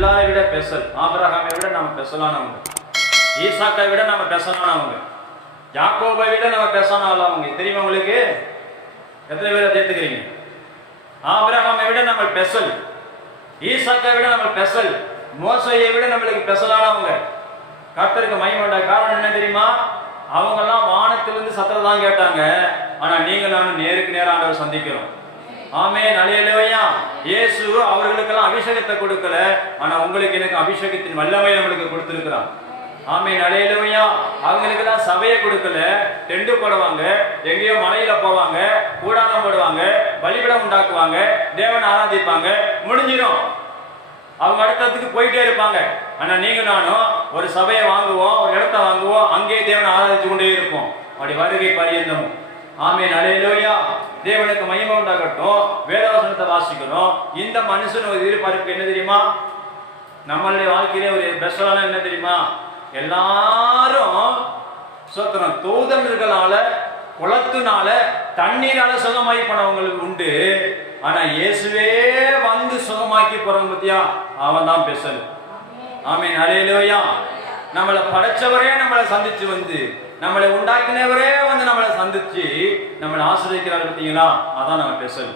எல்லாரை விட ஸ்பெஷல். ஆபிரகாமை விட நம்ம ஸ்பெஷலானவங்க, ஈசாக்கை விட நம்ம ஸ்பெஷலானவங்க, யாக்கோபை விட நம்ம ஸ்பெஷலானவங்க. தெரியுமா உங்களுக்கு? எத்தனை பேரை சேர்த்துக்கிறீங்க? ஆபிரகாமை விட நம்ம ஸ்பெஷல், ஈசாக்கை விட நம்ம ஸ்பெஷல், மோசையை விட நம்மளுக்கு ஸ்பெஷலானவங்க. கர்த்தருக்கு மகிமை உண்டாக. காரணம் என்ன தெரியுமா? அவங்கெல்லாம் வானத்திலிருந்து சத்தத்தை தான் கேட்டாங்க. ஆனா நீங்க நானும் நேருக்கு நேரம் ஆண்டவர் சந்திக்கிறோம். ஆமென், அல்லேலூயா. இயேசு அவர்களுக்கெல்லாம் அபிஷேகத்தை கொடுக்கல, ஆனா உங்களுக்கு எனக்கு அபிஷேகத்தின் வல்லமை நம்மளுக்கு கொடுத்திருக்கிறான். ஆமென், அல்லேலூயா. அவங்களுக்கெல்லாம் சபையை கொடுக்கல, டெண்டு போடுவாங்க, எங்கேயோ மலையில போவாங்க, கூடாரம் போடுவாங்க, பலிபீடம் உண்டாக்குவாங்க, தேவனை ஆராதிப்பாங்க, முடிஞ்சிடும். அவங்க அடுத்ததுக்கு போயிட்டே இருப்பாங்க. ஆனா நீங்க நானும் ஒரு சபையை வாங்குவோம், ஒரு இடத்த வாங்குவோம், அங்கேயே தேவனை ஆராதிச்சு கொண்டே இருப்போம், அப்படி வருகை பரியந்தமும். ஆமென், அல்லேலூயா. தேவனுக்கு மகிமை உண்டாகட்டும். வேதவசனத்தை வாசிக்கிறோம். இந்த மனுஷன் ஒரு எதிர்பார்ப்பு என்ன தெரியுமா? நம்மளுடைய வாழ்க்கையிலே ஒரு ஸ்பெஷலான என்ன தெரியுமா? எல்லாரும் சோத்திரம் தூதர்களால, குளத்தினால, தண்ணீரால சுகமாக்கி போனவங்களுக்கு உண்டு. ஆனா இயேசுவே வந்து சுகமாக்கி போறவங்க பத்தியா, அவன் தான் ஸ்பெஷல். ஆமென், அல்லேலூயா. நம்மளை படைச்சவரே நம்மளை சந்திச்சு வந்து, நம்மளை உண்டாக்கினவரே வந்து நம்மளை சந்திச்சு நம்மளை ஆசீர்வதிக்கிறார். பார்த்தீங்களா? அதான் நம்ம ஸ்பெஷல்.